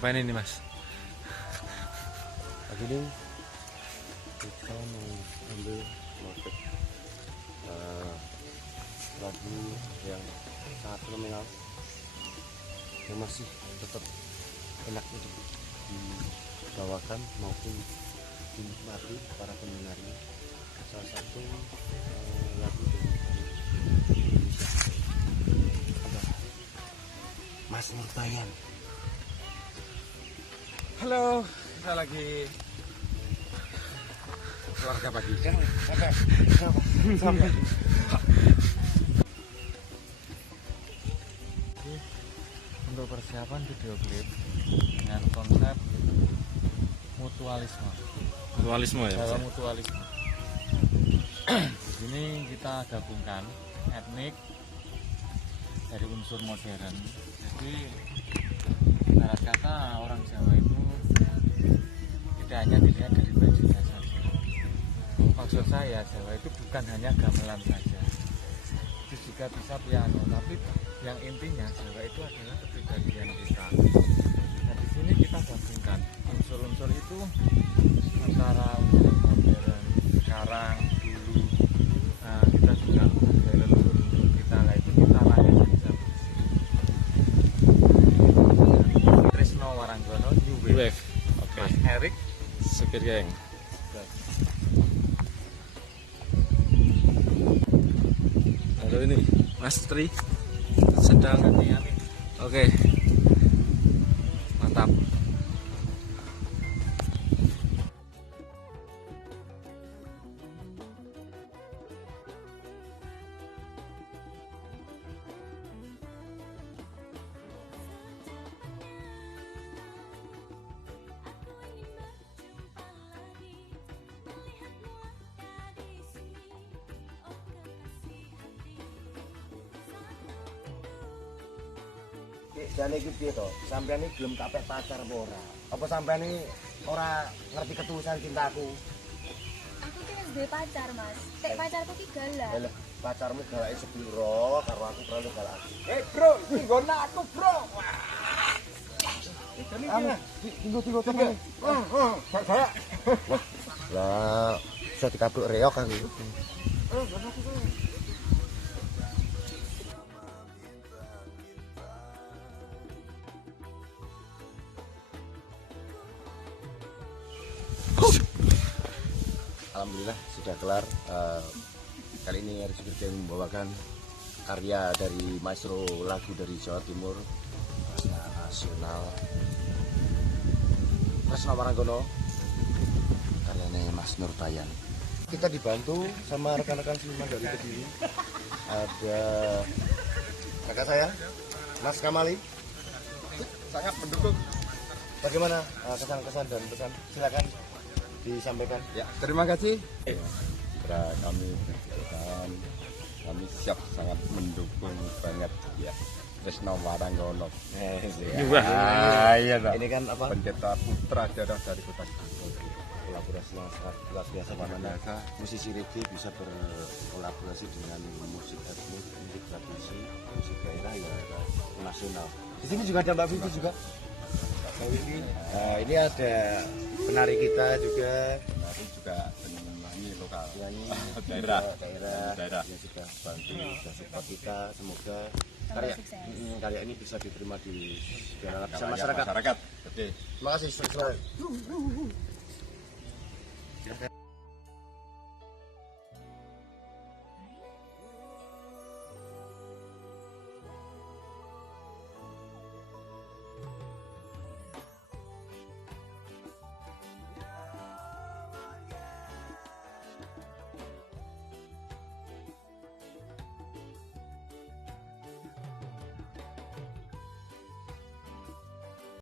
Apa ini Mas? Pagi ini kita mau ambil motif lagu yang sangat fenomenal yang masih tetap enak untuk dibawakan maupun dinikmati para pendengarnya. Salah satu lagu dari Indonesia ada Mas Nur Tayan. Halo, kita lagi keluarga pagi. Untuk persiapan video klip dengan konsep mutualisme. Mutualisme ya? Dalam mutualisme. Di sini kita gabungkan etnik dari unsur modern. Jadi ibarat kata orang Jawa itu tidak hanya dilihat dari bajunya saja. Maksud saya Jawa itu bukan hanya gamelan saja, itu juga bisa piano. Tapi yang intinya Jawa itu adalah kepribadian kita. Nah di sini kita gabungkan unsur-unsur itu antara unsur modern sekarang dulu. Nah kita juga ada leluhur kita lah itu kita lahir dari Jawa. Trisno Waranggono New Wave. Oke. Mas Erik Sekir geng. Lalu ini Mas Tri sedang oke mantap. Jane iki piye to? Sampeyan iki belum kapek pacar apa ora? Apa sampeyan iki ora ngerti ketulusan cintaku? Aku ki wis duwe pacar, Mas. Tek pacarku ki galak. Lah pacarmu galake sepiro karo aku terlalu galak. Bro, ini gona aku bro. Tunggu temen. Saya. Lah, bisa dikabruk reok kan. Alhamdulillah sudah kelar. Kali ini Erik Sekir Geng membawakan karya dari maestro lagu dari Jawa Timur nasional Trisno Waranggono, karyanya Mas Nur Tayan. Kita dibantu sama rekan-rekan seniman dari Kediri. Ada kakak saya Mas Kamali, Sangat mendukung. bagaimana kesan-kesan dan pesan, silakan disampaikan. Ya, terima kasih. Kami berkesan, kami siap sangat mendukung banget ya. Trisno Waranggono. Iya, Ini kan apa? Pendeta putra daerah dari Kota Bogor. Kolaborasi yang sangat luar biasa, di mana musisi reggae bisa berkolaborasi dengan musik etnik, musik tradisi, musik daerah yang nasional. Di sini juga ada Mbak Vivi juga. Ini ada penari kita juga. Penari juga penyanyi lokal. Penyanyi daerah daerah yang sudah bantu, sudah support kita. Semoga karya ini bisa diterima di segala lapisan masyarakat. Oke. Terima kasih.